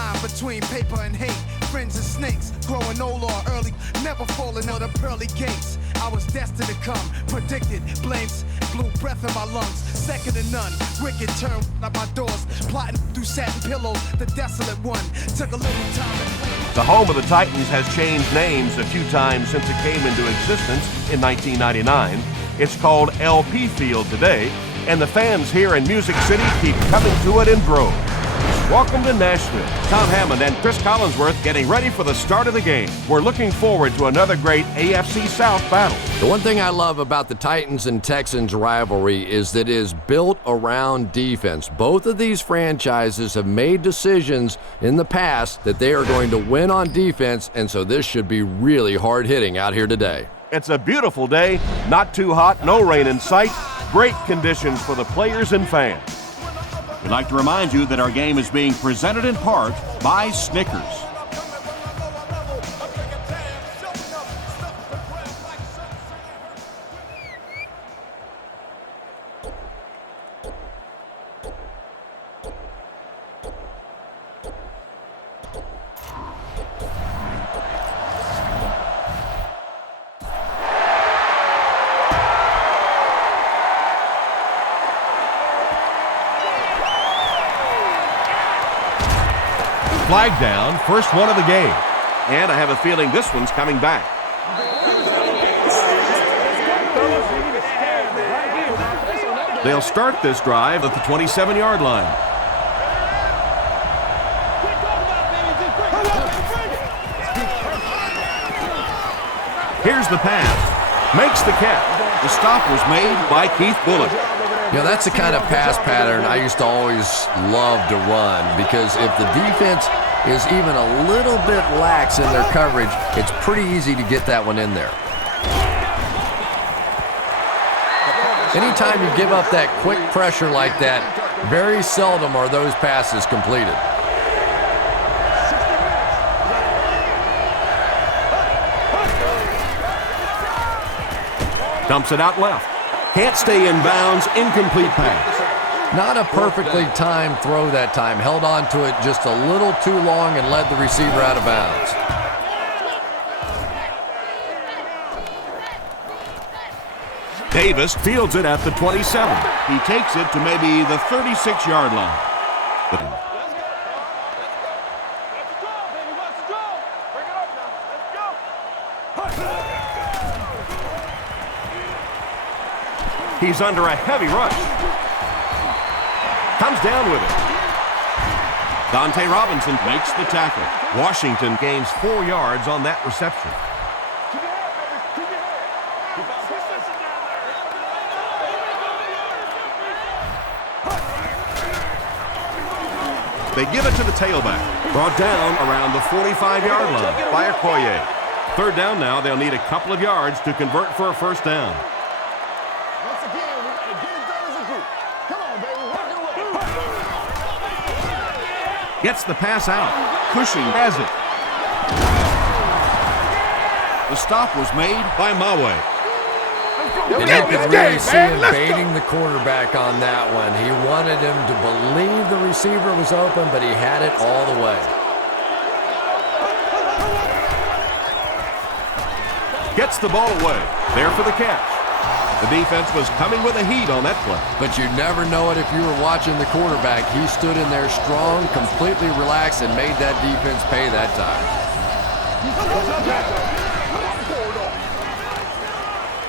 line between paper and hate. Friends and snakes, growing old or early, never falling on the pearly gates. I was destined to come, predicted, blames, blew breath in my lungs, second to none. Wicked turned out my doors, plotting through satin pillows, the desolate one. Took a little time to... The home of the Titans has changed names a few times since it came into existence in 1999. It's called LP Field today, and the fans here in Music City keep coming to it in droves. Welcome to Nashville. Tom Hammond and Chris Collinsworth getting ready for the start of the game. We're looking forward to another great AFC South battle. The one thing I love about the Titans and Texans rivalry is that it is built around defense. Both of these franchises have made decisions in the past that they are going to win on defense, and so this should be really hard hitting out here today. It's a beautiful day, not too hot, no rain in sight. Great conditions for the players and fans. We'd like to remind you that our game is being presented in part by Snickers. Flag down, first one of the game. And I have a feeling this one's coming back. They'll start this drive at the 27-yard line. Here's the pass. Makes the catch. The stop was made by Keith Bullock. You know, that's the kind of pass pattern I used to always love to run, because if the defense is even a little bit lax in their coverage, it's pretty easy to get that one in there. Anytime you give up that quick pressure like that, very seldom are those passes completed. Dumps it out left. Can't stay in bounds, incomplete pass. Not a perfectly timed throw that time. Held on to it just a little too long and led the receiver out of bounds. Davis fields it at the 27. He takes it to maybe the 36-yard line. He's under a heavy rush. Comes down with it. Dante Robinson makes the tackle. Washington gains 4 yards on that reception. They give it to the tailback. Brought down around the 45-yard line by Okoye. Third down now. They'll need a couple of yards to convert for a first down. Gets the pass out. Cushing has it. The stop was made by Mawe. And you could really see him baiting the quarterback on that one. He wanted him to believe the receiver was open, but he had it all the way. Gets the ball away. There for the catch. The defense was coming with a heat on that play. But you never know it if you were watching the quarterback. He stood in there strong, completely relaxed, and made that defense pay that time.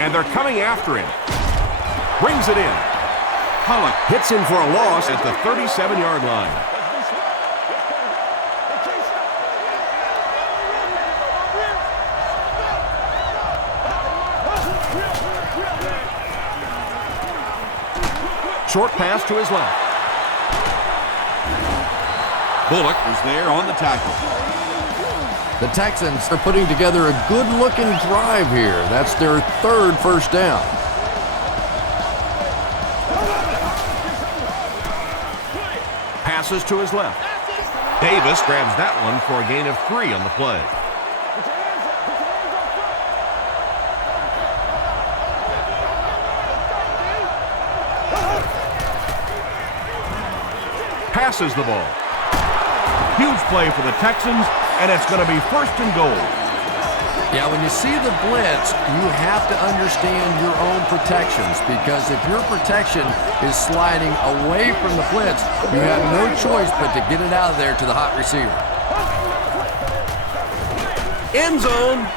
And they're coming after him. Brings it in. Pollock hits him for a loss at the 37-yard line. Short pass to his left. Bullock was there on the tackle. The Texans are putting together a good-looking drive here. That's their third first down. Passes to his left. Davis grabs that one for a gain of 3 on the play. Passes the ball. Huge play for the Texans, and it's going to be 1st and goal. Yeah, when you see the blitz, you have to understand your own protections, because if your protection is sliding away from the blitz, you have no choice but to get it out of there to the hot receiver. End zone.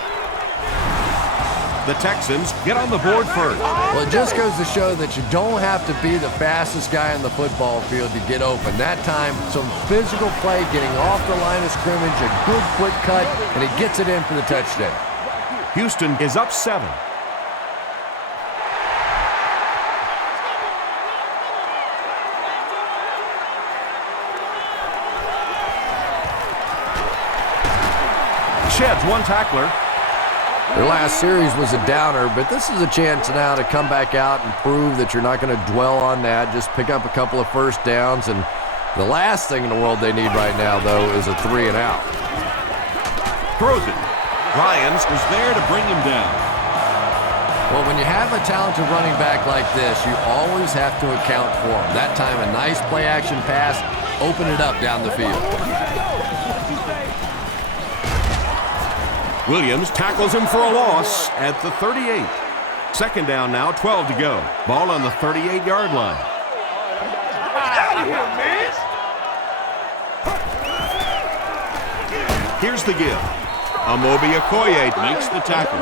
The Texans get on the board first. Well, it just goes to show that you don't have to be the fastest guy on the football field to get open. That time, some physical play, getting off the line of scrimmage, a good quick cut, and he gets it in for the touchdown. Houston is up 7. Sheds one tackler. Their last series was a downer, but this is a chance now to come back out and prove that you're not going to dwell on that. Just pick up a couple of first downs, and the last thing in the world they need right now, though, is a 3 and out. Throws it. Ryans is there to bring him down. Well, when you have a talented running back like this, you always have to account for him. That time, a nice play-action pass, open it up down the field. Williams tackles him for a loss at the 38. 2nd down now, 12 to go. Ball on the 38-yard line. Here's the give. Amobi Okoye makes the tackle.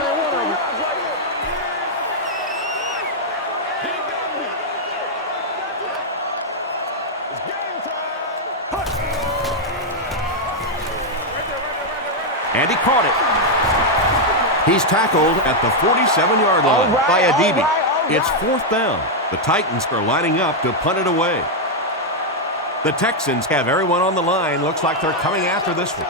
And he caught it. He's tackled at the 47-yard line by Adibi. It's 4th down. The Titans are lining up to punt it away. The Texans have everyone on the line. Looks like they're coming after this one.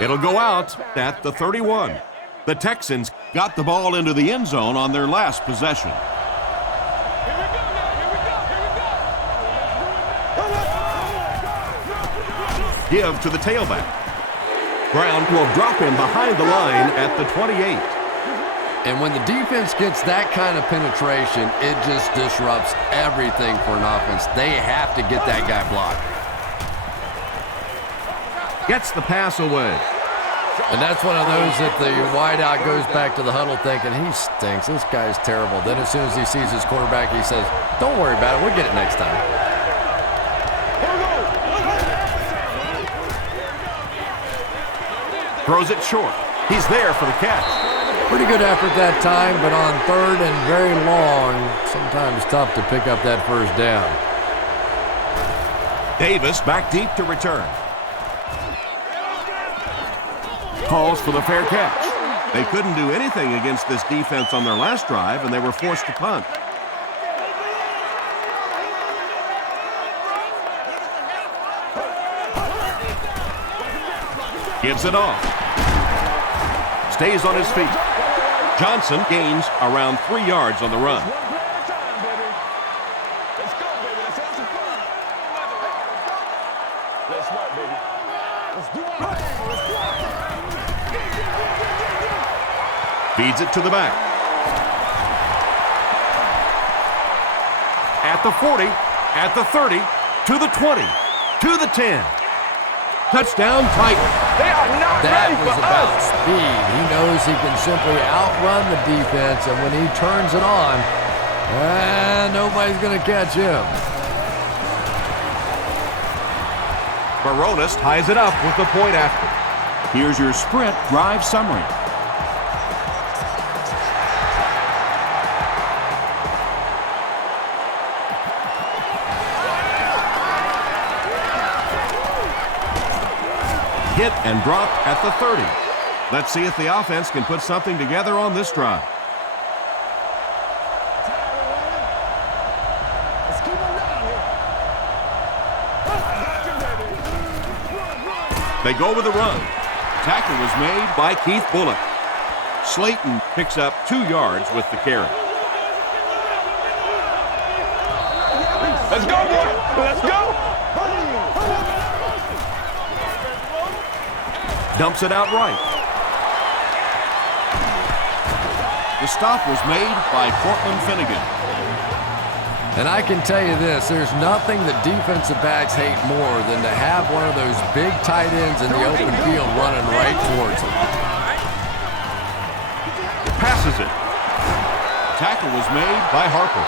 It'll go out at the 31. The Texans got the ball into the end zone on their last possession. Give to the tailback. Brown will drop him behind the line at the 28. And when the defense gets that kind of penetration, it just disrupts everything for an offense. They have to get that guy blocked. Gets the pass away. And that's one of those that the wideout goes back to the huddle thinking, he stinks, this guy's terrible. Then as soon as he sees his quarterback, he says, don't worry about it, we'll get it next time. Throws it short. He's there for the catch. Pretty good effort that time, but on 3rd and very long, sometimes tough to pick up that first down. Davis back deep to return. Calls for the fair catch. They couldn't do anything against this defense on their last drive, and they were forced to punt. Gives it off. Stays on his feet. Johnson gains around 3 yards on the run. Feeds it to the back. At the 40, at the 30, to the 20, to the 10. Touchdown, Titans. That was about speed. He knows he can simply outrun the defense, and when he turns it on, nobody's going to catch him. Baronis ties it up with the point after. Here's your sprint drive summary. Hit and dropped at the 30. Let's see if the offense can put something together on this drive. They go with the run. Tackle was made by Keith Bullock. Slayton picks up 2 yards with the carry. Let's go, boy. Let's go. Dumps it out right. The stop was made by Cortland Finnegan. And I can tell you this, there's nothing the defensive backs hate more than to have one of those big tight ends in the open field running right towards them. Passes it. Tackle was made by Harper.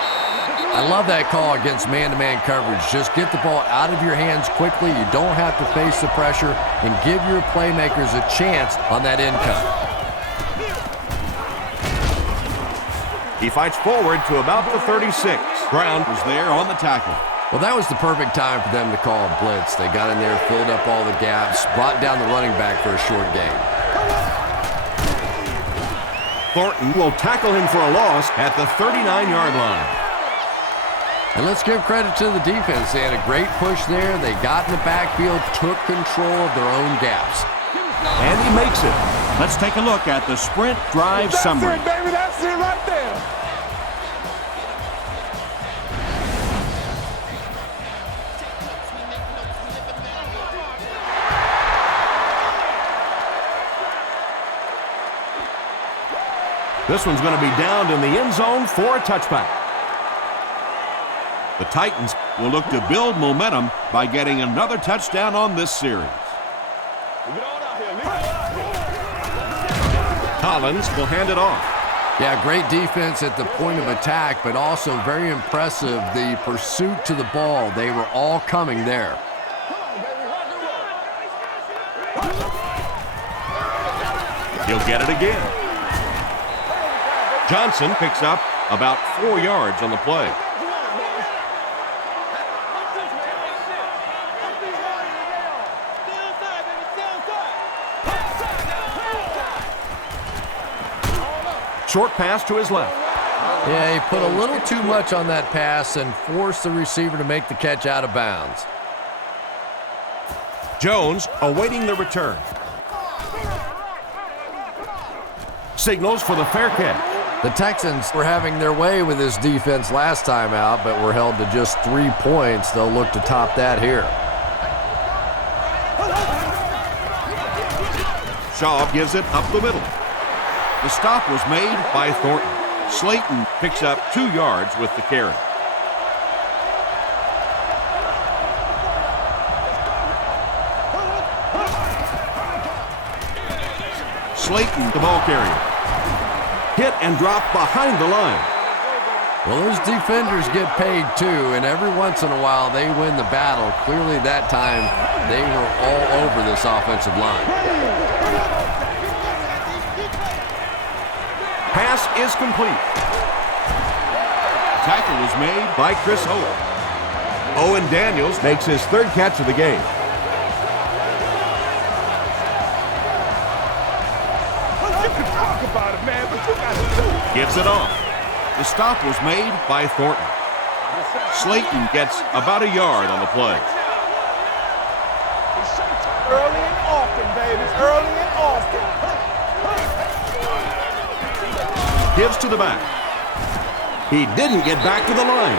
I love that call against man-to-man coverage. Just get the ball out of your hands quickly. You don't have to face the pressure, and give your playmakers a chance on that income. He fights forward to about the 36. Brown was there on the tackle. Well, that was the perfect time for them to call a blitz. They got in there, filled up all the gaps, brought down the running back for a short gain. Thornton will tackle him for a loss at the 39-yard line. And let's give credit to the defense. They had a great push there. They got in the backfield, took control of their own gaps. And he makes it. Let's take a look at the sprint drive summary. That's it, baby. That's it right there. This one's going to be downed in the end zone for a touchback. The Titans will look to build momentum by getting another touchdown on this series. Collins will hand it off. Yeah, great defense at the point of attack, but also very impressive the pursuit to the ball. They were all coming there. He'll get it again. Johnson picks up about 4 yards on the play. Short pass to his left. Yeah, he put a little too much on that pass and forced the receiver to make the catch out of bounds. Jones awaiting the return. Signals for the fair catch. The Texans were having their way with this defense last time out, but were held to just 3 points. They'll look to top that here. Shaw gives it up the middle. The stop was made by Thornton. Slayton picks up 2 yards with the carry. Slayton, the ball carrier. Hit and drop behind the line. Well, those defenders get paid too, and every once in a while they win the battle. Clearly that time they were all over this offensive line. Pass is complete. Tackle was made By Chris Hope. Owen Daniels makes his 3rd catch of the game. About it, man, but you got to do it. Gets it off. The stop was made by Thornton. Slayton gets about a yard on the play. Early and often, baby. Early and often. Gives to the back. He didn't get back to the line.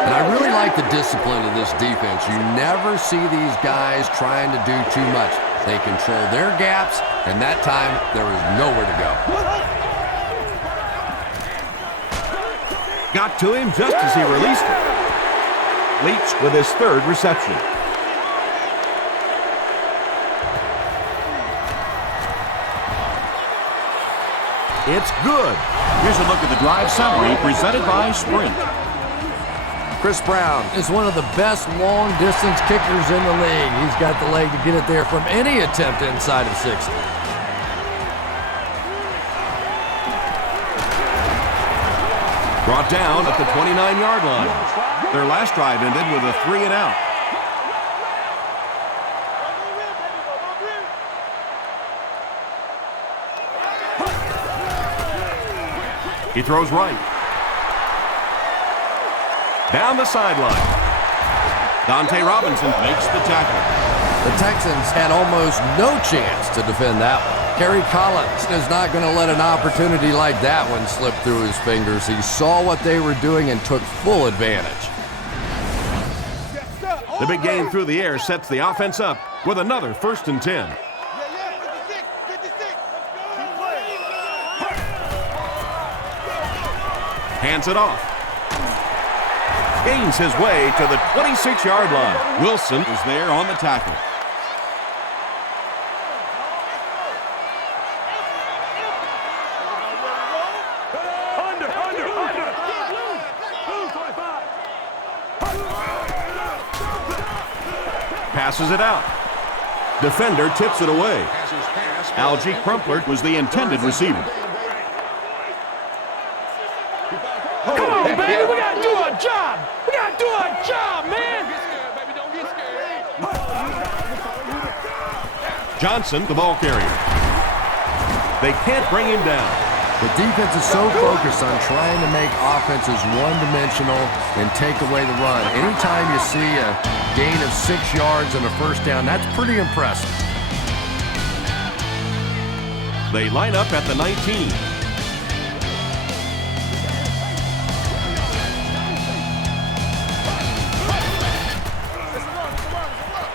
And I really like the discipline of this defense. You never see these guys trying to do too much. They control their gaps, and that time there was nowhere to go. Got to him just as he released it. Leach with his 3rd reception. It's good. Here's a look at the drive summary presented by Sprint. Chris Brown is one of the best long-distance kickers in the league. He's got the leg to get it there from any attempt inside of 60. Brought down at the 29-yard line. Their last drive ended with a 3 and out. He throws right. Down the sideline. Dante Robinson makes the tackle. The Texans had almost no chance to defend that one. Kerry Collins is not going to let an opportunity like that one slip through his fingers. He saw what they were doing and took full advantage. The big game through the air sets the offense up with another 1st and 10. Hands it off. Gains his way to the 26-yard line. Wilson is there on the tackle. Passes it out. Defender tips it away. Algie Crumpler was the intended receiver. Come on, baby, we gotta do our job. We gotta do our job, man. Johnson, the ball carrier. They can't bring him down. The defense is so focused on trying to make offenses one-dimensional and take away the run. Anytime you see a gain of 6 yards and a first down, that's pretty impressive. They line up at the 19.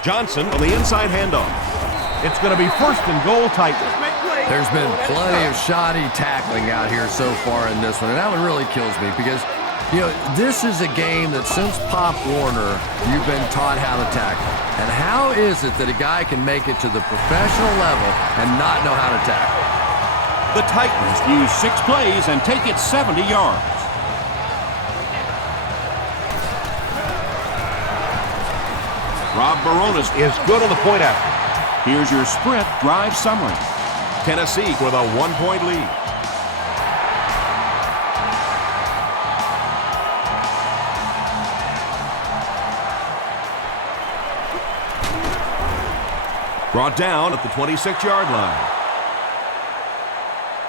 Johnson on the inside handoff. It's going to be 1st and goal Titans. There's been plenty of shoddy tackling out here so far in this one, and that one really kills me because, you know, this is a game that since Pop Warner, you've been taught how to tackle. And how is it that a guy can make it to the professional level and not know how to tackle? The Titans use 6 plays and take it 70 yards. Rob Baronis Is good on the point after. Here's your sprint drive summary. Tennessee with a 1-point lead. Brought down at the 26-yard line.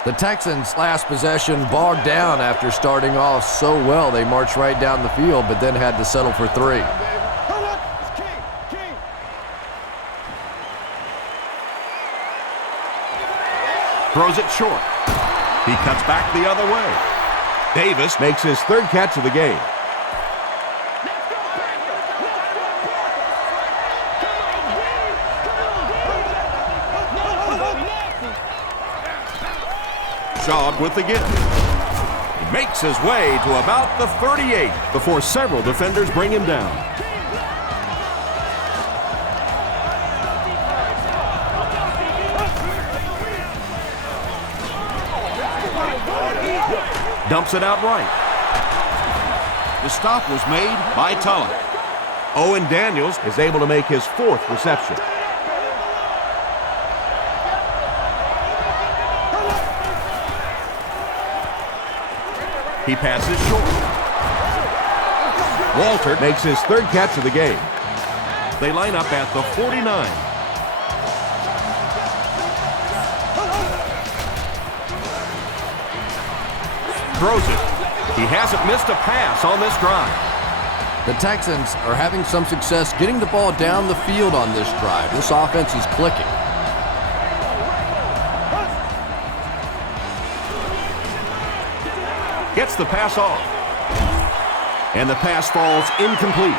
The Texans' last possession bogged down after starting off so well. They marched right down the field, but then had to settle for 3. Throws it short. He cuts back the other way. Davis Makes his 3rd catch of the game. Schaub with the give. He makes his way to about the 38 before several defenders bring him down. Dumps it out right. The stop was made by Tulloch. Owen Daniels is able to make his 4th reception. He passes short. Walter makes his 3rd catch of the game. They line up at the 49. Throws it. He hasn't missed a pass on this drive. The Texans are having some success getting the ball down the field on this drive. This offense is clicking. Gets the pass off. And the pass falls incomplete.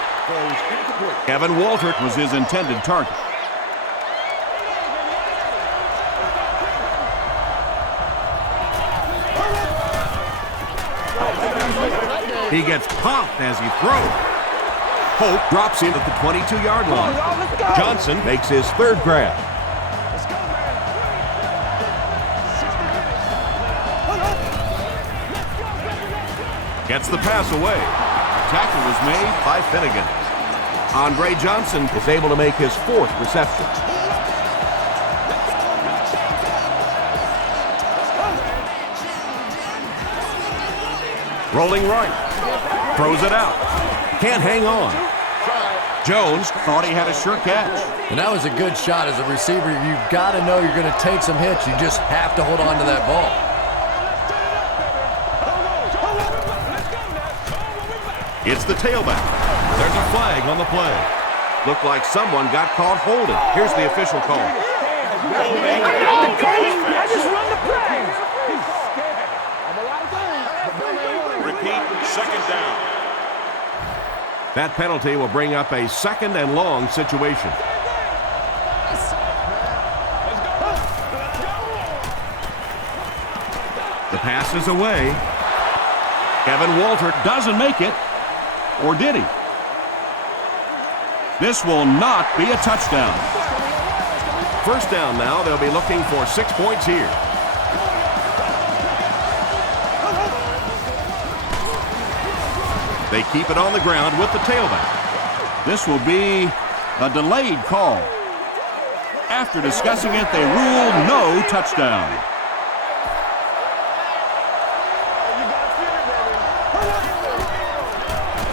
Evan Walter was his intended target. He gets popped as he throws. Hope drops in at the 22-yard line. Johnson Makes his 3rd grab. gets the pass away. Tackle was made by Finnegan. Andre Johnson is able to make his 4th reception. rolling right. Throws it out. Can't hang on. Jones thought he had a sure catch. And that was a good shot. As a receiver, you've got to know you're going to take some hits. You just have to hold on to that ball. It's the tailback. There's a flag on the play. Looked like someone got caught holding. Here's the official call. I just run the play. Repeat, second down. That penalty will bring up a 2nd and long situation. The pass is away. Kevin Walter doesn't make it. Or did he? This will not be a touchdown. First down now. They'll be looking for 6 points here. They keep it on the ground with the tailback. This will be a delayed call. After discussing it, they rule no touchdown.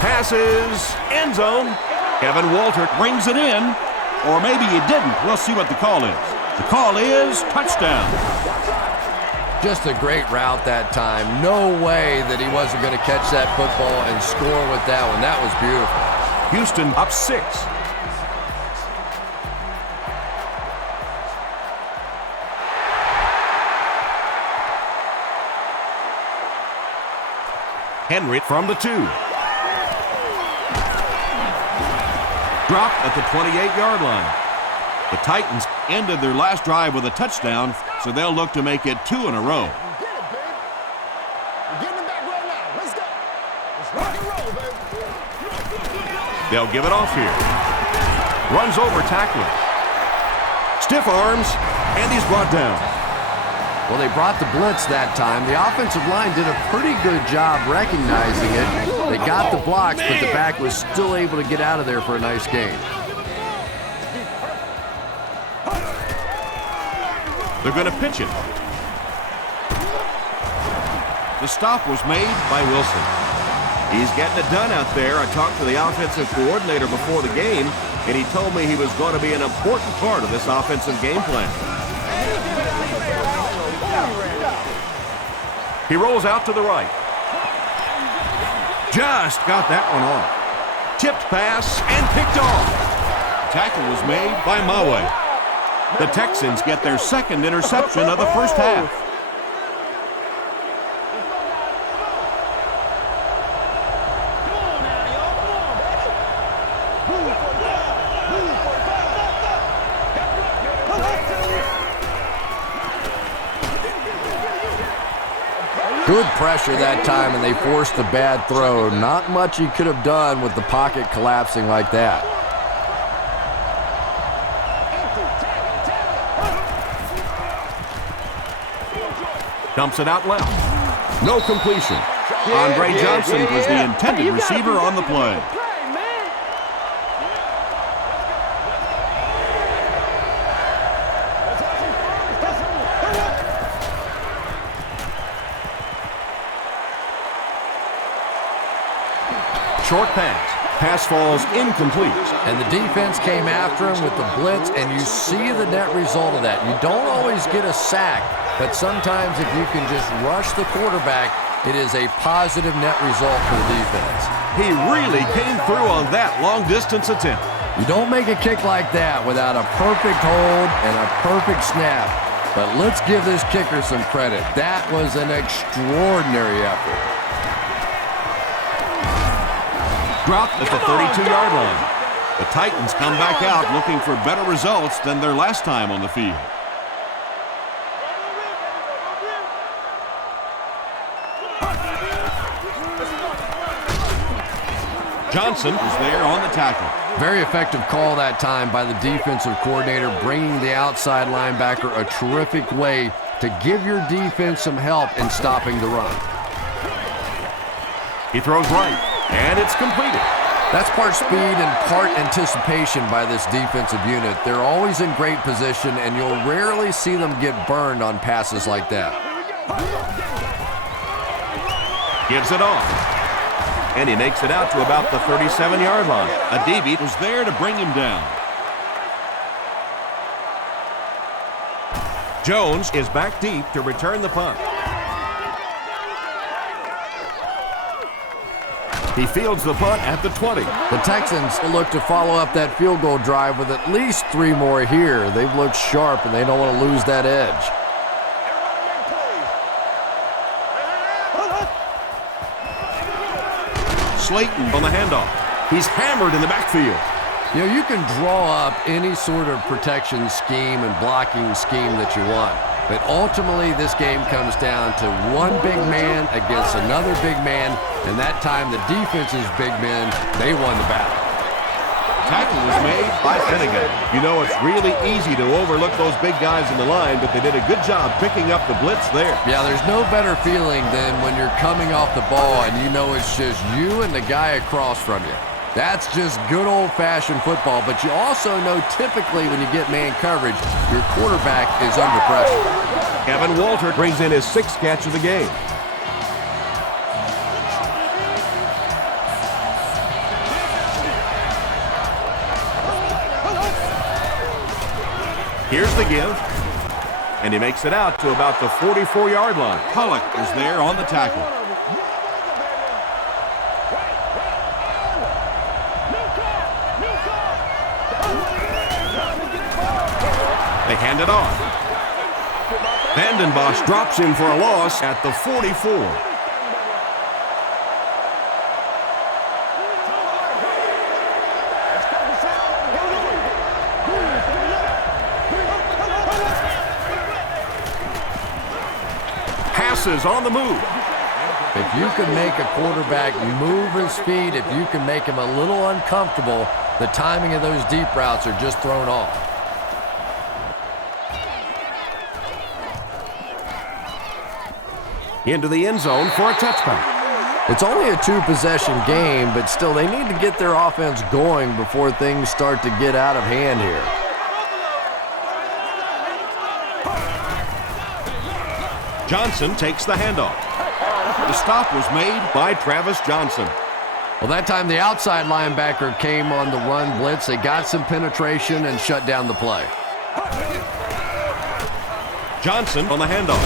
Passes, end zone. Kevin Walter brings it in, or maybe he didn't. We'll see what the call is. The call is touchdown. Just a great route that time. No way that he wasn't going to catch that football and score with that one. That was beautiful. Houston up 6. Henry from the 2. Dropped at the 28-yard line. The Titans ended their last drive with a touchdown, so they'll look to make it 2 in a row. They'll give it off here. Runs over tackler. Stiff arms, and he's brought down. Well, they brought the blitz that time. The offensive line did a pretty good job recognizing it. They got the blocks, but the back was still able to get out of there for a nice gain. They're going to pitch it. The stop was made by Wilson. He's getting it done out there. I talked to the offensive coordinator before the game, and he told me he was going to be an important part of this offensive game plan. He rolls out to the right. Just got that one off. Tipped pass and picked off. Tackle was made by Mawe. The Texans get their second interception of the first half. Good pressure that time, and they forced a bad throw. Not much he could have done with the pocket collapsing like that. Dumps it out left. No completion. Andre Johnson was the intended receiver on the play. Short pass. Pass falls incomplete. And the defense came after him with the blitz, and you see the net result of that. You don't always get a sack, but sometimes if you can just rush the quarterback, it is a positive net result for the defense. He really came through on that long-distance attempt. You don't make a kick like that without a perfect hold and a perfect snap. But let's give this kicker some credit. That was an extraordinary effort. Dropped at the 32-yard line. The Titans come back out looking for better results than their last time on the field. Johnson is there on the tackle. Very effective call that time by the defensive coordinator, bringing the outside linebacker a terrific way to give your defense some help in stopping the run. He throws right, and it's completed. That's part speed and part anticipation by this defensive unit. They're always in great position, and you'll rarely see them get burned on passes like that. Gives it off. And he makes it out to about the 37-yard line. A DB was there to bring him down. Jones is back deep to return the punt. He fields the punt at the 20. The Texans will look to follow up that field goal drive with at least 3 more here. They've looked sharp, and they don't want to lose that edge. Slayton on the handoff. He's hammered in the backfield. You know, you can draw up any sort of protection scheme and blocking scheme that you want. But ultimately, this game comes down to one big man against another big man, and that time the defense's big men, they won the battle. Tackle was made by Finnegan. You know, it's really easy to overlook those big guys in the line, but they did a good job picking up the blitz there. Yeah, there's no better feeling than when you're coming off the ball and you know it's just you and the guy across from you. That's just good old-fashioned football, but you also know typically when you get man coverage, your quarterback is under pressure. Kevin Walter brings in his 6th catch of the game. Here's the give, and he makes it out to about the 44-yard line. Pollock is there on the tackle. They hand it off. Vandenbosch drops him for a loss at the 44. Passes on the move. If you can make a quarterback move his feet, if you can make him a little uncomfortable, the timing of those deep routes are just thrown off. Into the end zone for a touchdown. It's only a 2-possession game, but still they need to get their offense going before things start to get out of hand here. Johnson takes the handoff. The stop was made by Travis Johnson. Well, that time the outside linebacker came on the run blitz. They got some penetration and shut down the play. Johnson on the handoff.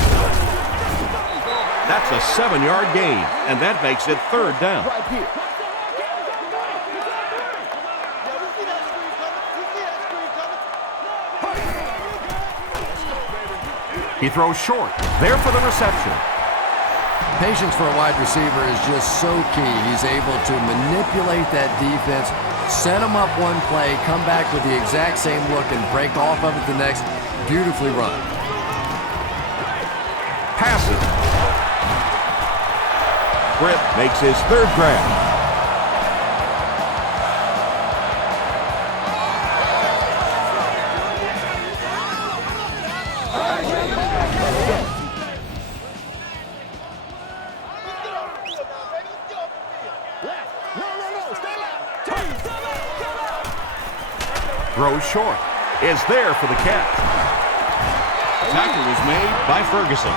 That's a 7-yard gain, and that makes it 3rd down. He throws short. There for the reception. Patience for a wide receiver is just so key. He's able to manipulate that defense, set them up one play, come back with the exact same look, and break off of it the next. Beautifully run. Passes. Britt makes his 3rd grab. Throws short. Is there for the catch. Tackle was made by Ferguson.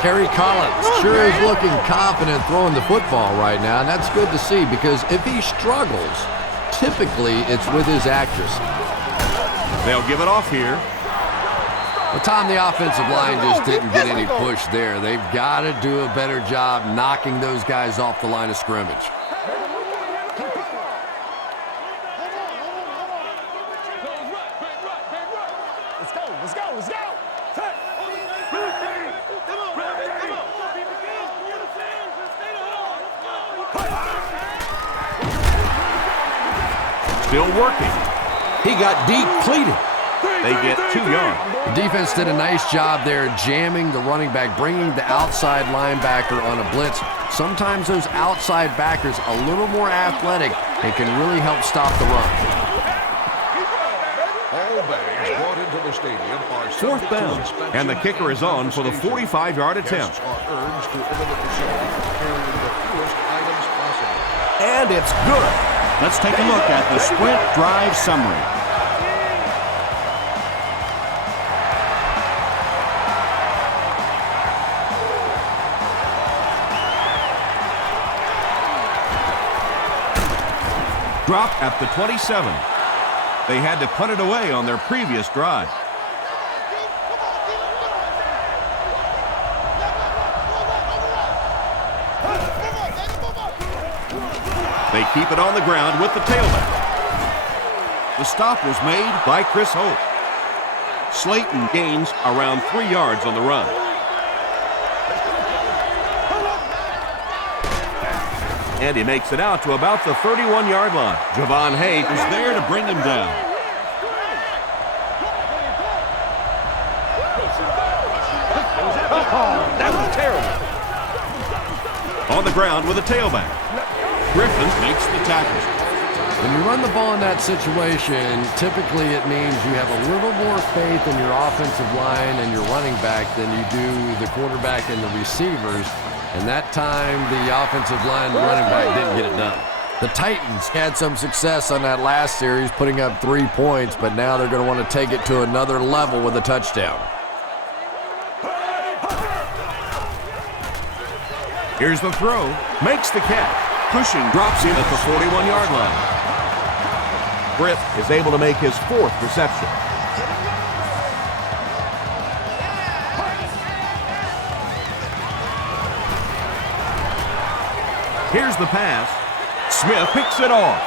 Kerry Collins sure is looking confident throwing the football right now, and that's good to see because if he struggles, typically it's with his accuracy. They'll give it off here. The time the offensive line just didn't get any push there. They've got to do a better job knocking those guys off the line of scrimmage. Let's go. Still working. He got depleted. They get 2 yards. The defense did a nice job there jamming the running back, bringing the outside linebacker on a blitz. Sometimes those outside backers a little more athletic and can really help stop the run. All bags brought into the stadium are 4th down, and the kicker is on for the 45-yard attempt. Guests are urged to enter the facility carrying the fewest items possible. And it's good. Let's take a look at the sprint drive summary. Dropped at the 27. They had to punt it away on their previous drive. They keep it on the ground with the tailback. The stop was made by Chris Hope. Slayton gains around 3 yards on the run. And he makes it out to about the 31-yard line. Javon Hay is there to bring him down. ground with a tailback. Griffin makes the tackle. When you run the ball in that situation, typically it means you have a little more faith in your offensive line and your running back than you do the quarterback and the receivers. And that time, the offensive line and the running back didn't get it done. The Titans had some success on that last series, putting up 3 points, but now they're going to want to take it to another level with a touchdown. Here's the throw. Makes the catch. Cushing drops him at the 41-yard line. Britt is able to make his 4th reception. Here's the pass. Smith picks it off.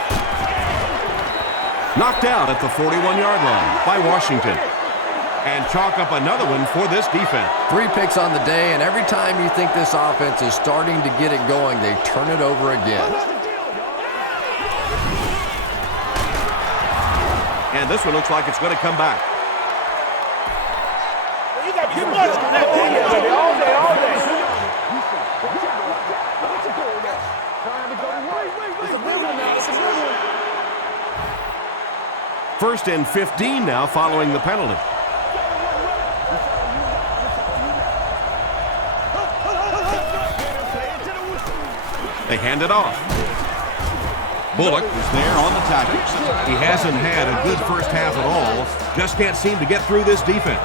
Knocked out at the 41-yard line by Washington. And chalk up another one for this defense. 3 picks on the day, and every time you think this offense is starting to get it going, they turn it over again. And this one looks like it's going to come back. You got too much on that baby. All day, all day. First and 15 now following the penalty. They hand it off. Bullock is there on the tackle. He hasn't had a good first half at all. Just can't seem to get through this defense.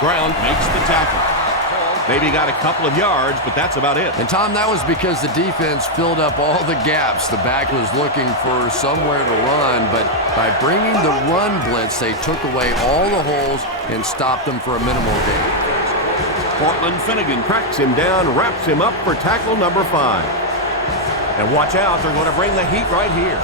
Brown makes the tackle. Maybe got a couple of yards, but that's about it. And, Tom, that was because the defense filled up all the gaps. The back was looking for somewhere to run, but by bringing the run blitz, they took away all the holes and stopped them for a minimal gain. Portland Finnegan cracks him down, wraps him up for tackle number 5. And watch out, they're going to bring the heat right here.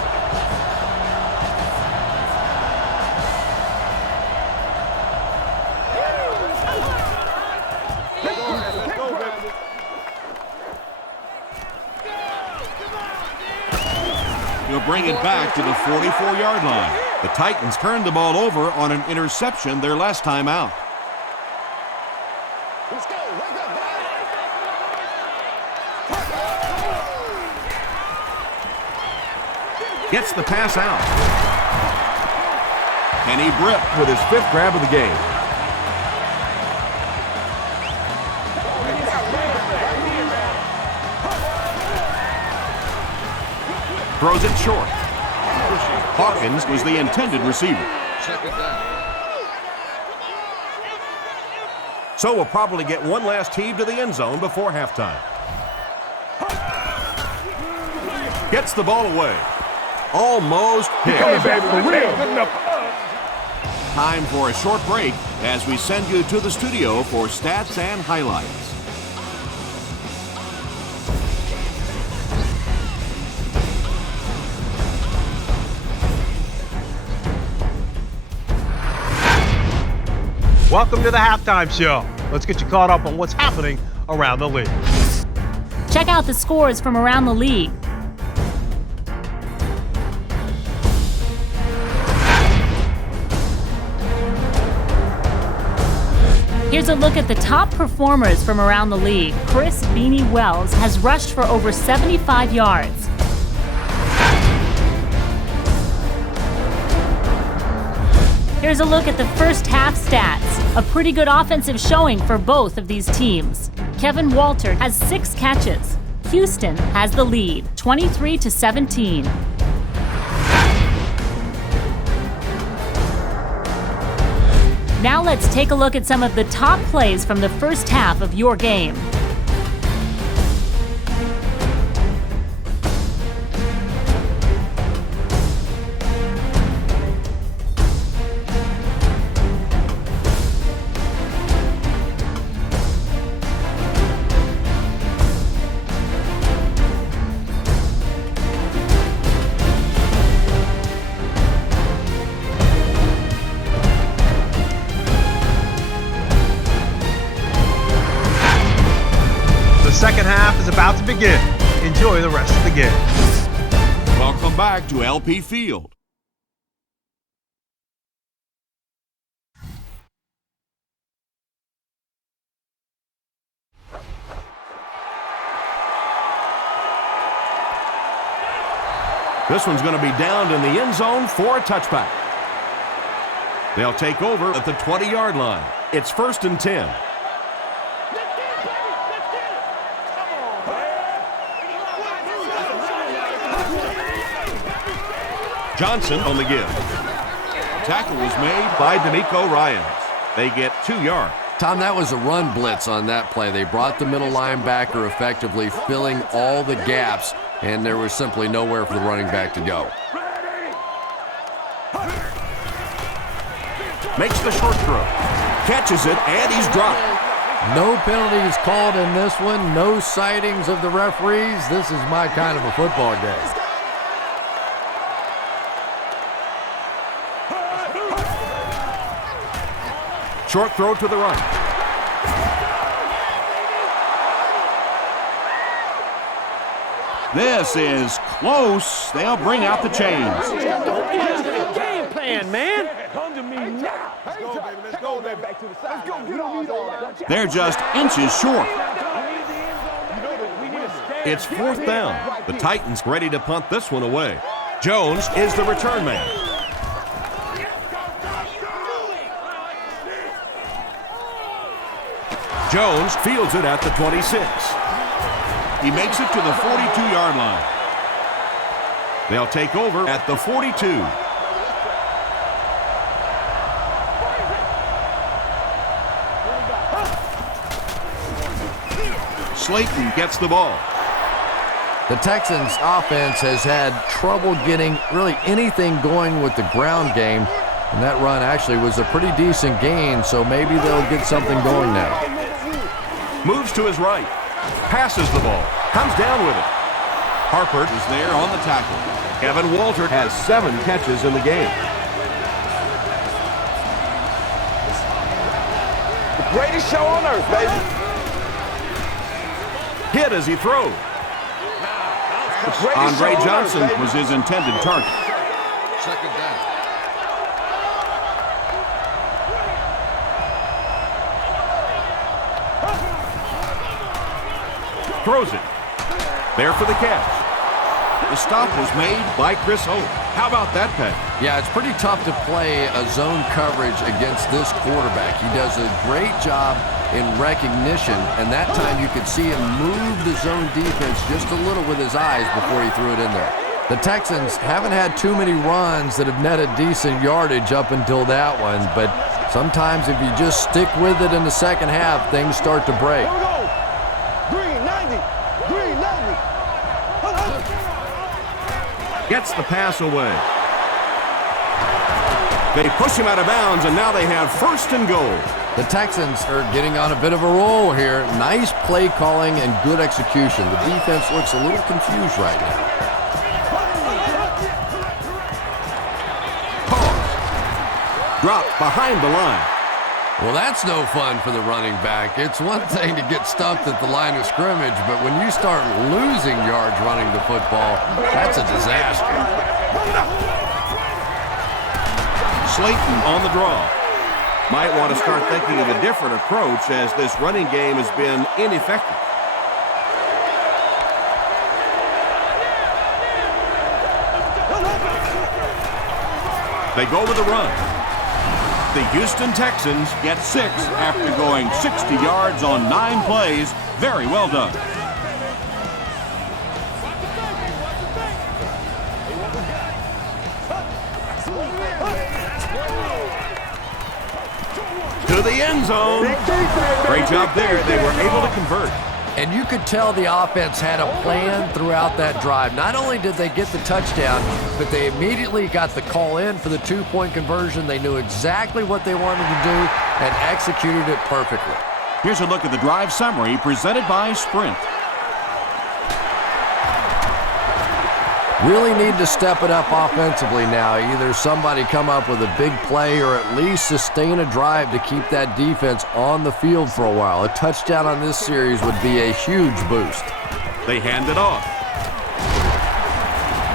He'll bring it back to the 44-yard line. The Titans turned the ball over on an interception their last time out. Gets the pass out. Kenny Britt With his 5th grab of the game. Throws it short. Hawkins was the intended receiver. So we'll probably get one last heave to the end zone before halftime. Gets the ball away. Almost hit. Hey, baby, for real. Good enough for us. Time for a short break as we send you to the studio for stats and highlights. Welcome to the Halftime Show. Let's get you caught up on what's happening around the league. Check out the scores from around the league. Here's a look at the top performers from around the league. Chris Beanie Wells has rushed for over 75 yards. Here's a look at the first half stats. A pretty good offensive showing for both of these teams. Kevin Walter has 6 catches. Houston has the lead, 23-17. Now let's take a look at some of the top plays from the first half of your game. The second half is about to begin. Enjoy the rest of the game. Welcome back to LP Field. This one's going to be downed in the end zone for a touchback. They'll take over at the 20-yard line. It's 1st and 10. Johnson on the give. Tackle was made by D'Amico Ryans. They get 2 yards. Tom, that was a run blitz on that play. They brought the middle linebacker effectively, filling all the gaps, and there was simply nowhere for the running back to go. Makes the short throw. Catches it, and he's dropped. No penalties called in this one. No sightings of the referees. This is my kind of a football game. Short throw to the right. This is close. They'll bring out the chains. Game plan, man. Come to me now. Let's go, baby. Let's go, baby. Back to the side. Let's go. They're just inches short. It's 4th down. The Titans ready to punt this one away. Jones is the return man. Jones fields it at the 26. He makes it to the 42-yard line. They'll take over at the 42. Slayton gets the ball. The Texans offense has had trouble getting really anything going with the ground game, and that run actually was a pretty decent gain, so maybe they'll get something going now. Moves to his right. Passes the ball. Comes down with it. Harper Is there on the tackle. Kevin Walter has 7 catches in the game. The greatest show on earth, baby. Hit as he throws. Andre Johnson was his intended target. 2nd down. Throws it. There for the catch. The stop was made by Chris Hope. How about that pass? Yeah, it's pretty tough to play a zone coverage against this quarterback. He does a great job in recognition, and that time you could see him move the zone defense just a little with his eyes before he threw it in there. The Texans haven't had too many runs that have netted decent yardage up until that one, but sometimes if you just stick with it in the second half, things start to break. Here we go. Green 90. Green 90. Gets the pass away. They push him out of bounds, and now they have 1st and goal. The Texans are getting on a bit of a roll here. Nice play calling and good execution. The defense looks a little confused right now. Dropped behind the line. Well, that's no fun for the running back. It's one thing to get stuffed at the line of scrimmage, but when you start losing yards running the football, that's a disaster. Slayton on the draw. Might want to start thinking of a different approach as this running game has been ineffective. They go with the run. The Houston Texans get 6 after going 60 yards on 9 plays. Very well done. To the end zone. Great job there. They were able to convert. And you could tell the offense had a plan throughout that drive. Not only did they get the touchdown, but they immediately got the call in for the 2-point conversion. They knew exactly what they wanted to do and executed it perfectly. Here's a look at the drive summary presented by Sprint. Really need to step it up offensively now. Either somebody come up with a big play or at least sustain a drive to keep that defense on the field for a while. A touchdown on this series would be a huge boost. They hand it off.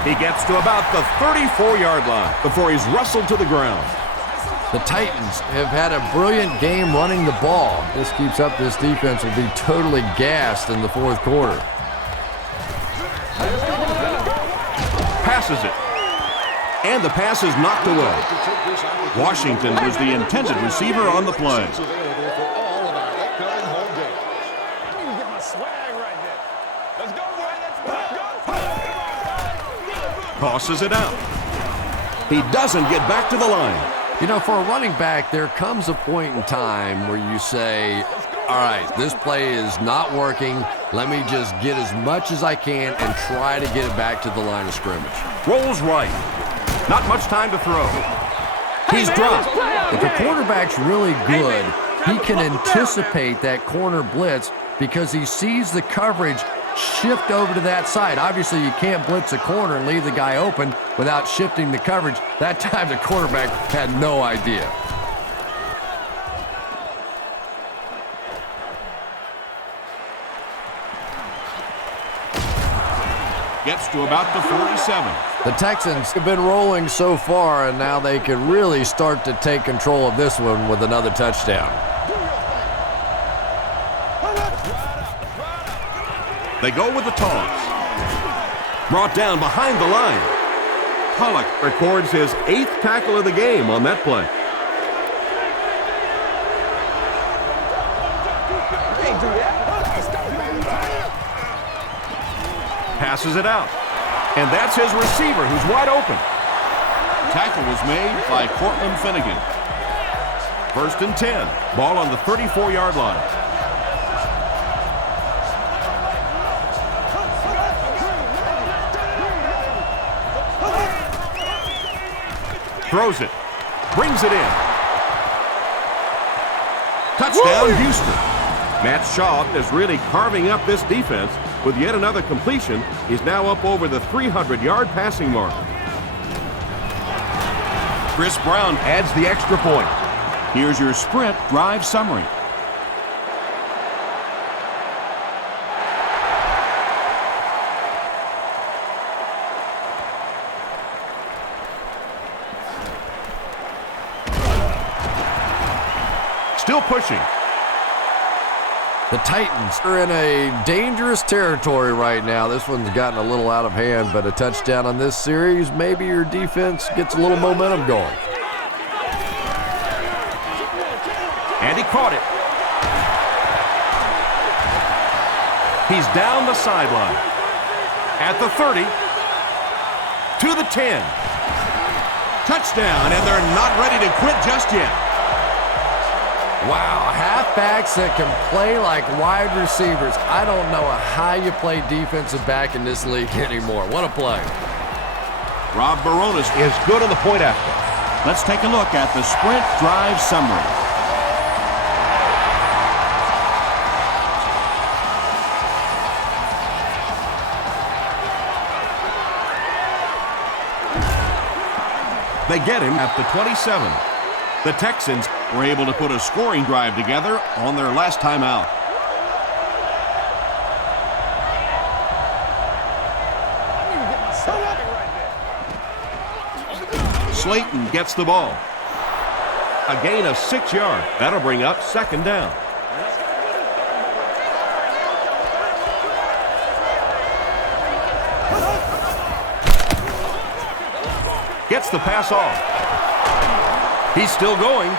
He gets to about the 34-yard line before he's wrestled to the ground. The Titans have had a brilliant game running the ball. This keeps up, this defense will be totally gassed in the 4th quarter. Pass passes it. And the pass is knocked away. Washington was the intended receiver on the play. Tosses it out. He doesn't get back to the line. You know, for a running back, there comes a point in time where you say, all right, this play is not working. Let me just get as much as I can and try to get it back to the line of scrimmage. Rolls right. Not much time to throw. He's dropped. If a quarterback's really good, he can anticipate that corner blitz because he sees the coverage shift over to that side. Obviously, you can't blitz a corner and leave the guy open without shifting the coverage. That time, the quarterback had no idea. Gets to about the 47. The Texans have been rolling so far, and now they could really start to take control of this one with another touchdown. They go with the toss. Brought down behind the line. Pollock records his 8th tackle of the game on that play. Passes it out. And that's his receiver who's wide open. Tackle was made by Cortland Finnegan. 1st and 10. Ball on the 34-yard line. Throws it. Brings it in. Touchdown, Houston. Matt Schaub is really carving up this defense with yet another completion. He's now up over the 300-yard passing mark. Chris Brown Adds the extra point. Here's your sprint drive summary. Still pushing. The Titans are in a dangerous territory right now. This one's gotten a little out of hand, but a touchdown on this series, maybe your defense gets a little momentum going. And he caught it. He's down the sideline. At the 30. To the 10. Touchdown, and they're not ready to quit just yet. Wow, halfbacks that can play like wide receivers. I don't know how you play defensive back in this league anymore. What a play. Rob Baronis Is good on the point after. Let's take a look at the sprint drive summary. They get him at the 27. The Texans were able to put a scoring drive together on their last time out. Slayton gets the ball. A gain of 6 yards. That'll bring up 2nd down. Gets the pass off. He's still going.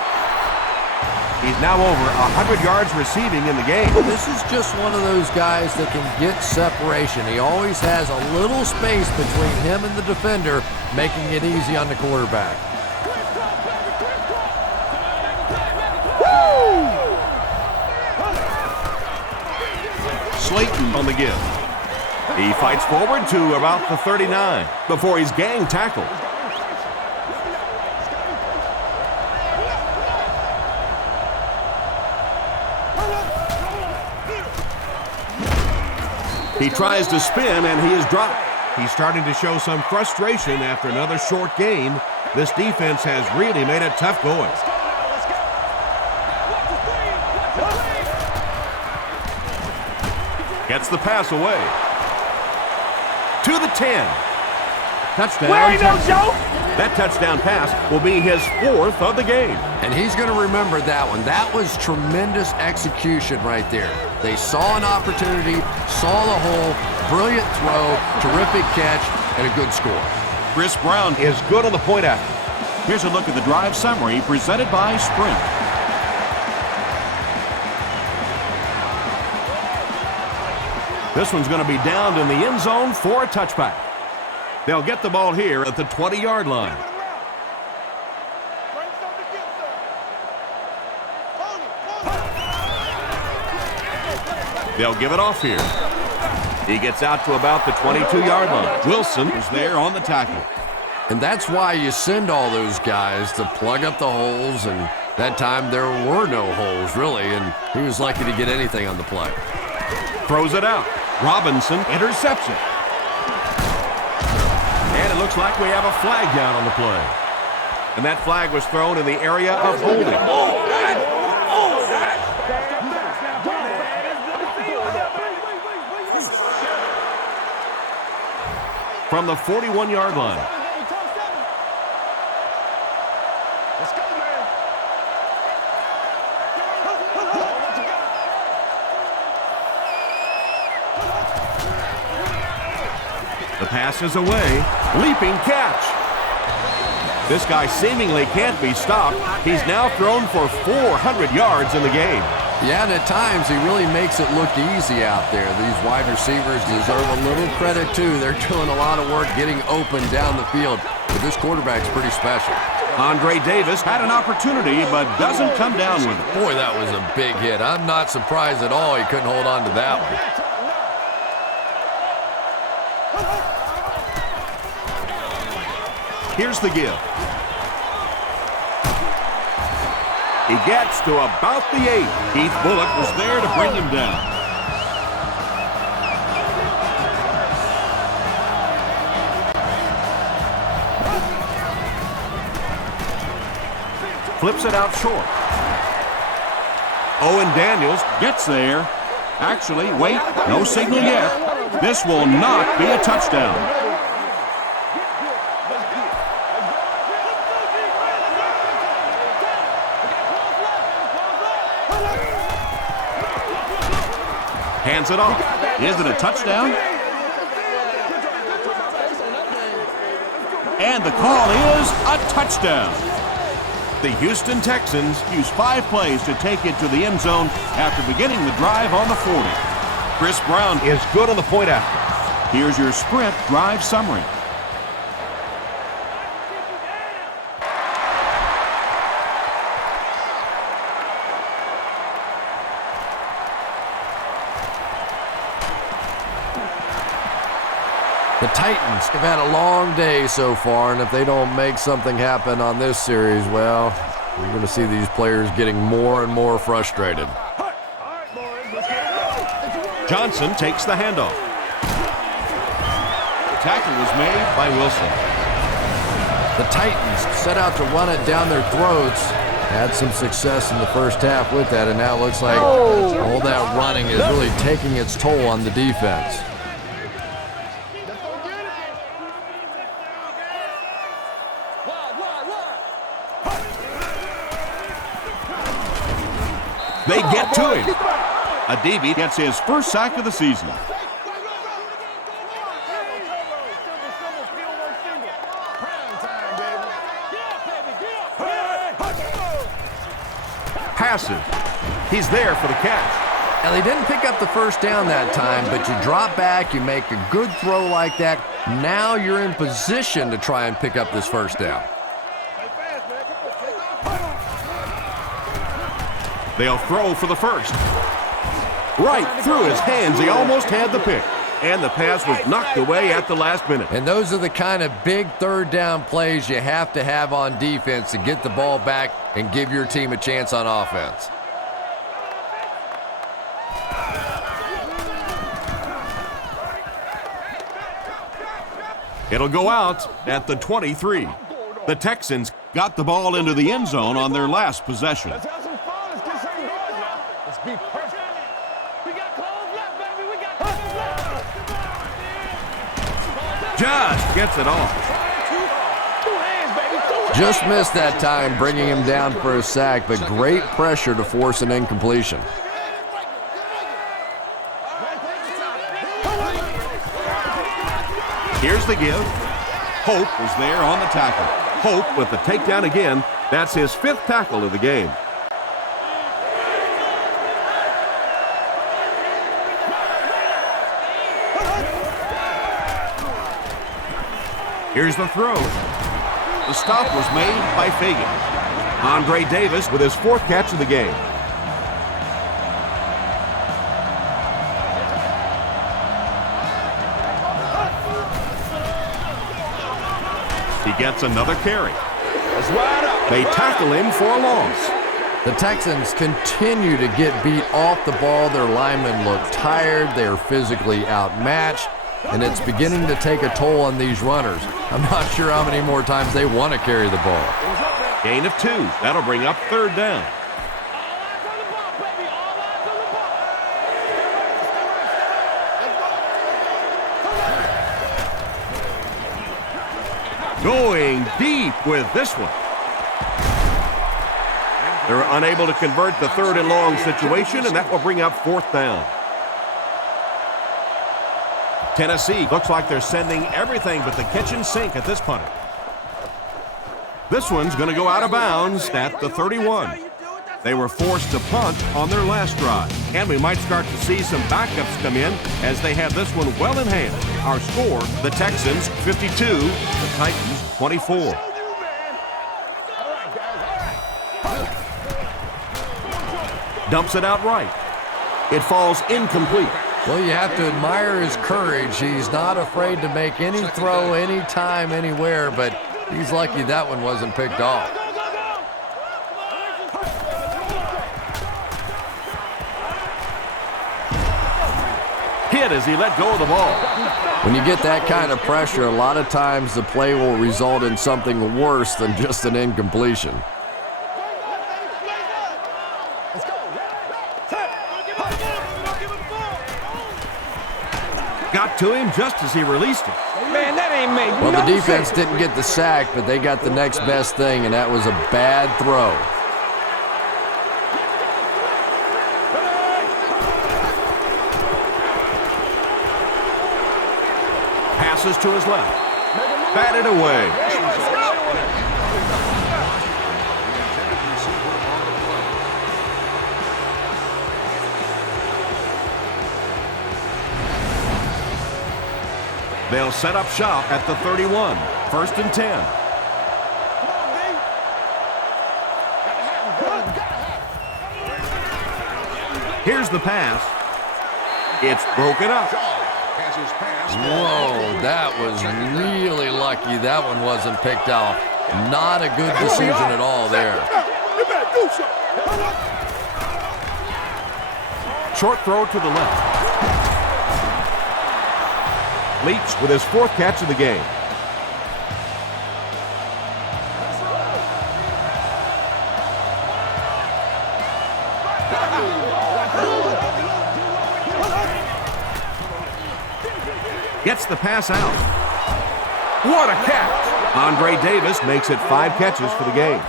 He's now over 100 yards receiving in the game. This is just one of those guys that can get separation. He always has a little space between him and the defender, making it easy on the quarterback. Slayton on the give. He fights forward to about the 39 before he's gang tackled. He tries to spin, and he is dropped. He's starting to show some frustration after another short gain. This defense has really made it tough going. Gets the pass away. To the 10. Touchdown. Where ain't no joke? That touchdown pass will be his 4th of the game. And he's going to remember that one. That was tremendous execution right there. They saw an opportunity, saw the hole, brilliant throw, terrific catch, and a good score. Chris Brown is good on the point after. Here's a look at the drive summary presented by Sprint. This one's going to be downed in the end zone for a touchback. They'll get the ball here at the 20-yard line. They'll give it off here. He gets out to about the 22-yard line. Wilson is there on the tackle. And that's why you send all those guys to plug up the holes, and that time there were no holes, really, and he was lucky to get anything on the play. Throws it out. Robinson, interception. And it looks like we have a flag down on the play. And that flag was thrown in the area of holding. From the 41-yard line. Let's go, man. The pass is away. Leaping catch. This guy seemingly can't be stopped. He's now thrown for 400 yards in the game. Yeah, and at times he really makes it look easy out there. These wide receivers deserve a little credit, too. They're doing a lot of work getting open down the field. But this quarterback's pretty special. Andre Davis had an opportunity, but doesn't come down with it. Boy, that was a big hit. I'm not surprised at all he couldn't hold on to that one. Here's the give. He gets to about the 8. Keith Bullock was there to bring him down. Flips it out short. Owen Daniels Gets there. Actually, wait, no signal yet. This will not be a touchdown. hands it off. Is it a touchdown? And the call is a touchdown. The Houston Texans Use 5 plays to take it to the end zone after beginning the drive on the 40. Chris Brown is good on the point after. Here's your Sprint drive summary. The Titans have had a long day so far, and if they don't make something happen on this series, well, you're going to see these players getting more and more frustrated. Johnson takes the handoff. The tackle was made by Wilson. The Titans set out to run it down their throats. Had some success in the first half with that, and now it looks like all that running is really taking its toll on the defense. They get to him. Adibi gets his first sack of the season. Passive. He's there for the catch. Now, they didn't pick up the first down that time, but you drop back, you make a good throw like that. Now you're in position to try and pick up this first down. They'll throw for the first. Right through his hands. He almost had the pick. And the pass was knocked away at the last minute. And those are the kind of big third down plays you have to have on defense to get the ball back and give your team a chance on offense. It'll go out at the 23. The Texans Got the ball into the end zone on their last possession. Let's have some fun. Let's get some noise now. Let's be perfect. We got clothes left, baby. We got clothes left. just gets it off. Two hands, baby. Two hands. Just missed that time, bringing him down for a sack, but great pressure to force an incompletion. Here's the give. Hope was there on the tackle. Hope with the takedown again. That's his 5th tackle of the game. Here's the throw. The stop was made by Fagan. Andre Davis with his 4th catch of the game. He gets another carry. They tackle him for a loss. The Texans continue to get beat off the ball. Their linemen look tired. They're physically outmatched, and it's beginning to take a toll on these runners. I'm not sure how many more times they want to carry the ball. Gain of 2. That'll bring up 3rd down. Going deep with this one. They're unable to convert the 3rd and long situation, and that will bring up 4th down. Tennessee looks like they're sending everything but the kitchen sink at this punter. This one's going to go out of bounds at the 31. They were forced to punt on their last drive. And we might start to see some backups come in as they have this one well in hand. Our score, the Texans 52, the Titans 24. Dumps it out right. It falls incomplete. Well, you have to admire his courage. He's not afraid to make any throw, anytime, anywhere, but he's lucky that one wasn't picked off. Hit as he let go of the ball. When you get that kind of pressure, a lot of times the play will result in something worse than just an incompletion. Got to him just as he released it. Man, that ain't made Well, no the defense sense. didn't get the sack, but they got the next best thing, and that was a bad throw. Passes to his left. Batted away. They'll set up shop at the 31. 1st and 10. Here's the pass. It's broken up. Whoa, that was really lucky that one wasn't picked off. Not a good decision at all there. Short throw to the left. Leach with his 4th catch of the game. Gets the pass out. What a catch! Andre Davis makes it 5 catches for the game.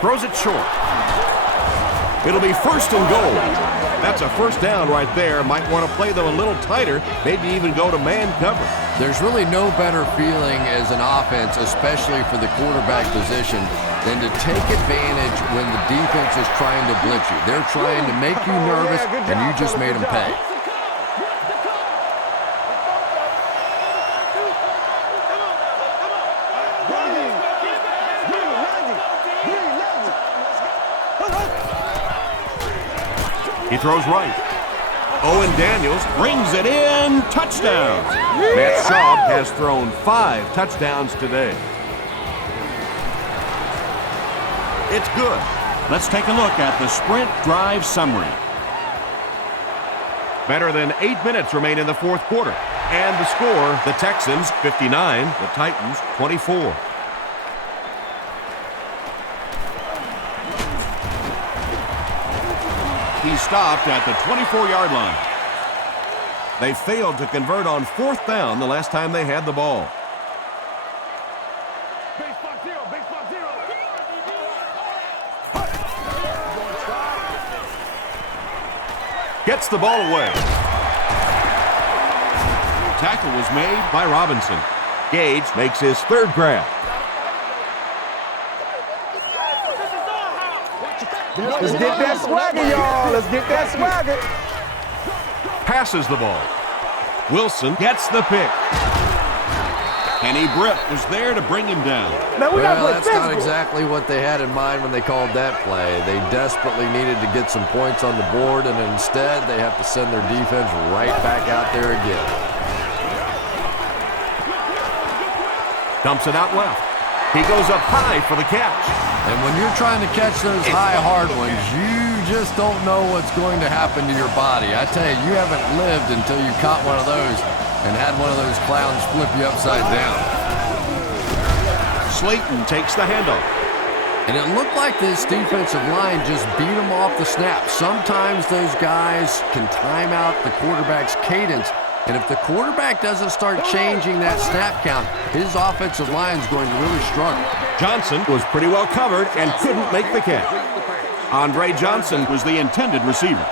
Throws it short. It'll be 1st and goal. That's a 1st down right there. Might want to play them a little tighter, maybe even go to man cover. There's really no better feeling as an offense, especially for the quarterback position, than to take advantage when the defense is trying to blitz you. They're trying to make you nervous, and you just made them pay. He throws right. Owen Daniels brings it in. Touchdown. Matt Schaub has thrown 5 touchdowns today. It's good. Let's take a look at the sprint drive summary. Better than 8 minutes remain in the 4th quarter. And the score, the Texans 59, the Titans 24. He stopped at the 24-yard line. They failed to convert on 4th down the last time they had the ball. Gets the ball away. Tackle was made by Robinson. Gage makes his third grab. Let's get that swagger, y'all. Let's get that swagger. Passes the ball. Wilson gets the pick. Kenny Britt was there to bring him down. Well, that's not exactly what they had in mind when they called that play. They desperately needed to get some points on the board, and instead they have to send their defense right back out there again. Dumps it out left. He goes up high for the catch. And when you're trying to catch those high, hard ones, you just don't know what's going to happen to your body. I tell you, you haven't lived until you caught one of those and had one of those clowns flip you upside down. Slayton takes the handoff. And it looked like this defensive line just beat them off the snap. Sometimes those guys can time out the quarterback's cadence. And if the quarterback doesn't start changing that snap count, his offensive line is going to really struggle. Johnson was pretty well covered and couldn't make the catch. Andre Johnson was the intended receiver.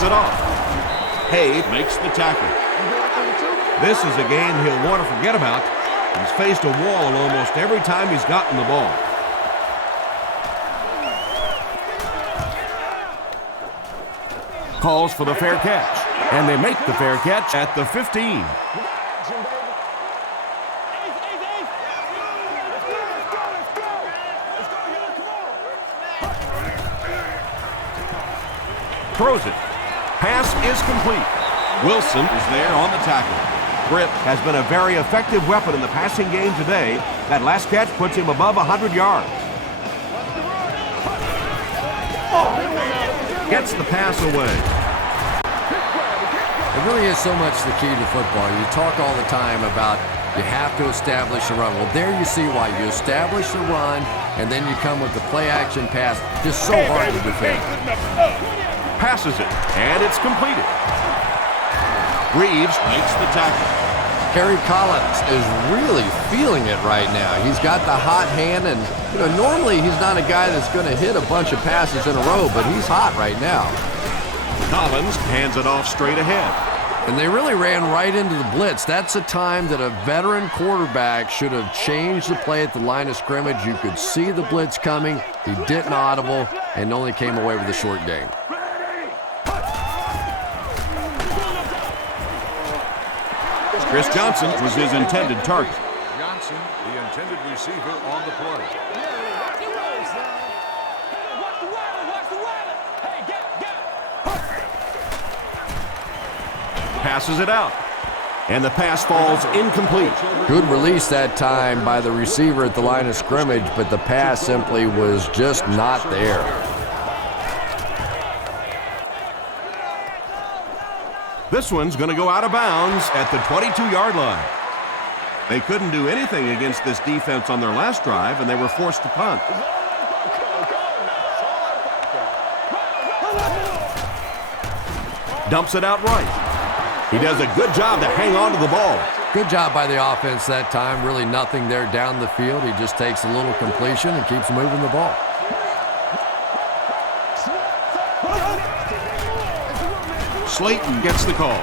hands it off. Hay makes the tackle. This is a game he'll want to forget about. He's faced a wall almost every time he's gotten the ball. Calls for the fair catch, and they make the fair catch at the 15. Throws it. Pass is complete. Wilson is there on the tackle. Britt has been a very effective weapon in the passing game today. That last catch puts him above 100 yards. Gets the pass away. It really is so much the key to football. You talk all the time about you have to establish a run. Well, there you see why. You establish the run, and then you come with the play-action pass. Just so hard to defend. Passes it, and it's completed. Reeves makes the tackle. Kerry Collins is really feeling it right now. He's got the hot hand, and normally he's not a guy that's going to hit a bunch of passes in a row, but he's hot right now. Collins hands it off straight ahead. And they really ran right into the blitz. That's a time that a veteran quarterback should have changed the play at the line of scrimmage. You could see the blitz coming. He didn't audible and only came away with a short gain. Chris Johnson was his intended target. Johnson, the intended receiver on the play. Passes it out. And the pass falls incomplete. Good release that time by the receiver at the line of scrimmage, but the pass simply was just not there. This one's going to go out of bounds at the 22-yard line. They couldn't do anything against this defense on their last drive, and they were forced to punt. Dumps it out right. He does a good job to hang on to the ball. Good job by the offense that time. Really nothing there down the field. He just takes a little completion and keeps moving the ball. Slayton gets the call.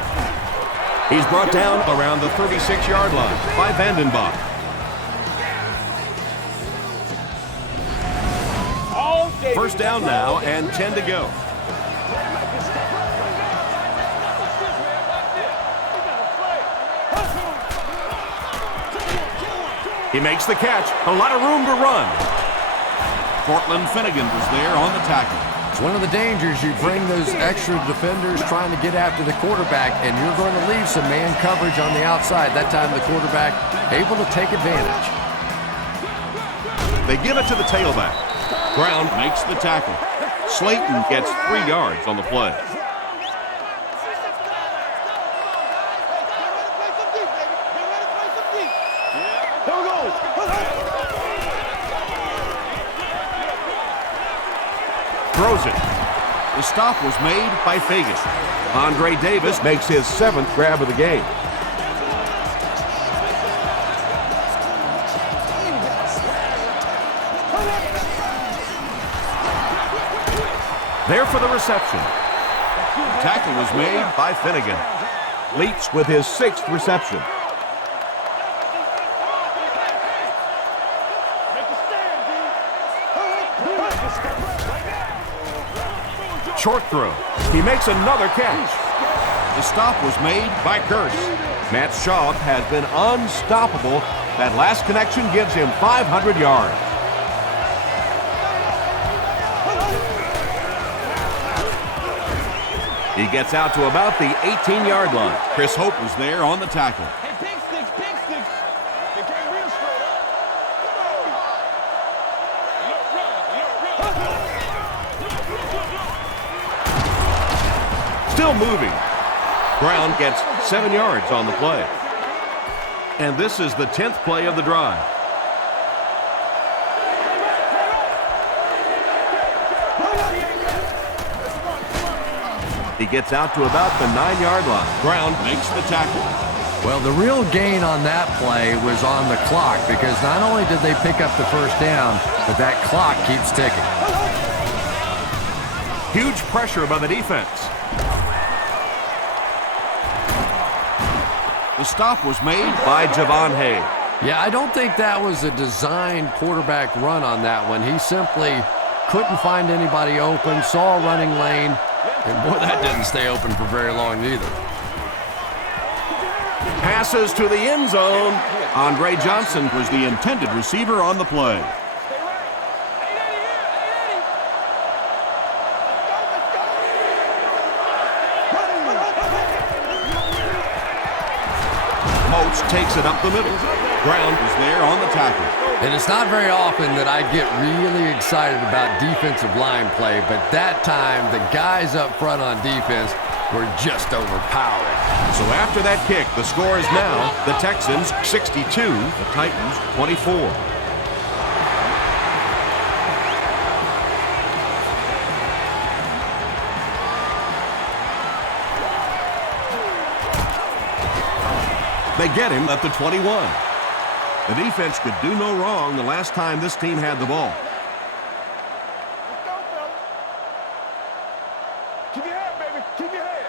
He's brought down around the 36-yard line by Vandenbach. First down now and 10 to go. He makes the catch. A lot of room to run. Cortland Finnegan was there on the tackle. It's one of the dangers. You bring those extra defenders trying to get after the quarterback, and you're going to leave some man coverage on the outside. That time the quarterback able to take advantage. They give it to the tailback. Brown makes the tackle. Slayton gets 3 yards on the play. Throws it. The stop was made by Fagan. Andre Davis makes his 7th grab of the game. There for the reception. Tackle was made. By Finnegan. Leach with his 6th reception. Short throw. He makes another catch. The stop was made by Kurtz. Matt Schaub has been unstoppable. That last connection gives him 500 yards. He gets out to about the 18-yard line. Chris Hope was there on the tackle. Hey, big sticks, big sticks. They came real straight up. Still moving. Brown gets 7 yards on the play. And this is the 10th play of the drive. He gets out to about the 9-yard line. Brown makes the tackle. Well, the real gain on that play was on the clock, because not only did they pick up the first down, but that clock keeps ticking. Huge pressure by the defense. The stop was made by Javon Hay. Yeah, I don't think that was a designed quarterback run on that one. He simply couldn't find anybody open, saw a running lane, and boy, that didn't stay open for very long either. Passes to the end zone. Andre Johnson was the intended receiver on the play. Moats takes it up the middle. Brown was there on the tackle. And it's not very often that I get really excited about defensive line play, but that time the guys up front on defense were just overpowering. So after that kick, the score is now the Texans 62, the Titans 24. They get him at the 21. The defense could do no wrong the last time this team had the ball. Keep your head, baby. Keep your head.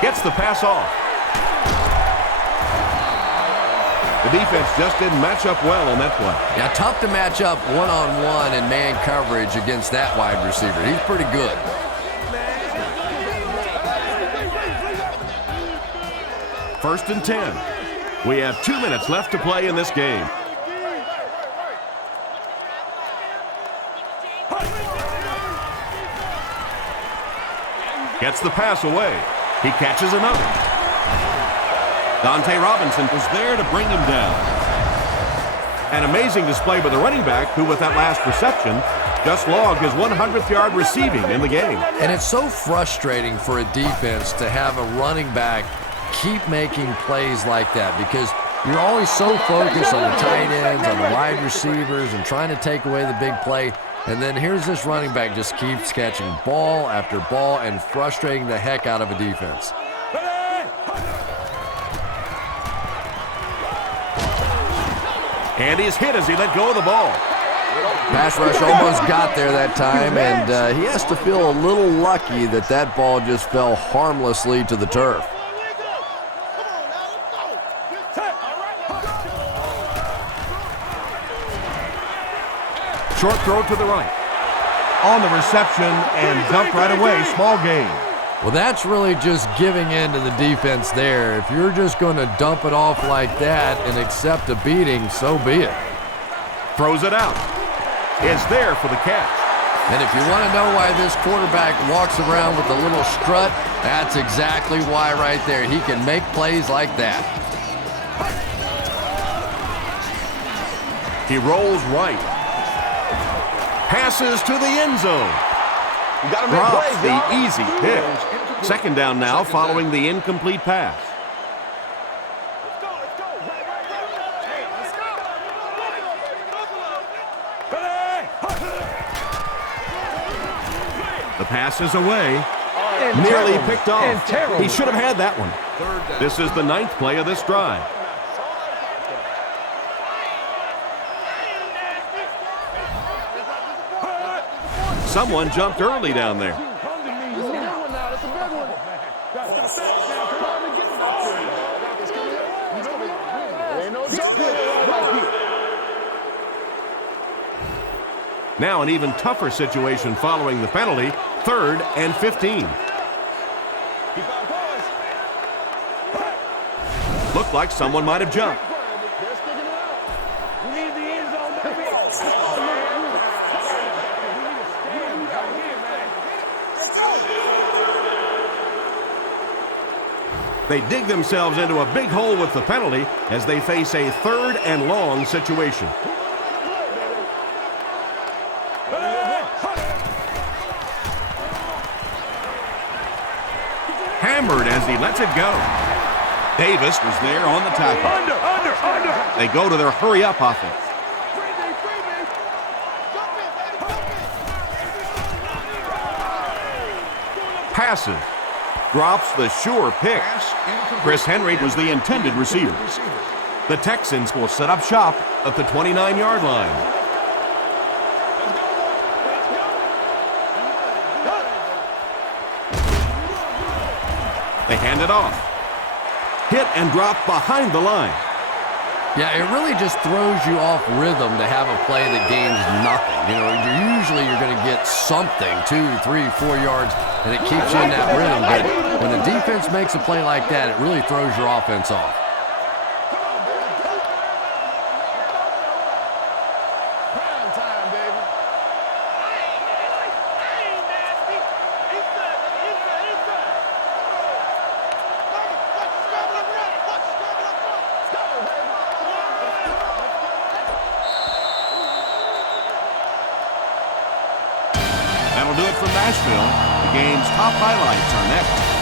Gets the pass off. The defense just didn't match up well on that play. Yeah, tough to match up one-on-one in man coverage against that wide receiver. He's pretty good. First and 10. We have 2 minutes left to play in this game. Gets the pass away. He catches another. Dante Robinson was there to bring him down. An amazing display by the running back, who with that last reception just logged his 100th yard receiving in the game. And it's so frustrating for a defense to have a running back keep making plays like that, because you're always so focused on the tight ends, on the wide receivers, and trying to take away the big play. And then here's this running back just keeps catching ball after ball and frustrating the heck out of a defense. And he's hit as he let go of the ball. Pass rush almost got there that time, and he has to feel a little lucky that that ball just fell harmlessly to the turf. Short throw to the right. On the reception and dumped right away. Small gain. Well, that's really just giving in to the defense there. If you're just going to dump it off like that and accept a beating, so be it. Throws it out. Is there for the catch. And if you want to know why this quarterback walks around with a little strut, that's exactly why right there. He can make plays like that. He rolls right. Passes to the end zone. You got to make Drops plays, the y'all. easy hit. Second down now following the incomplete pass. The pass is away. Nearly picked off. He should have had that one. This is the 9th play of this drive. Someone jumped early down there. Now an even tougher situation following the penalty, 3rd and 15. Looked like someone might have jumped. They dig themselves into a big hole with the penalty as they face a 3rd and long situation. Hammered as he lets it go. Davis was there on the tackle. They go to their hurry-up offense. Passes. Drops the sure pick. Chris Henry was the intended receiver. The Texans will set up shop at the 29-yard line. They hand it off. Hit and drop behind the line. Yeah, it really just throws you off rhythm to have a play that gains nothing. You know, you're going to get something, 2, 3, 4 yards, and it keeps you in that rhythm. But when the defense makes a play like that, it really throws your offense off. That'll do it from Nashville. The game's top highlights are next.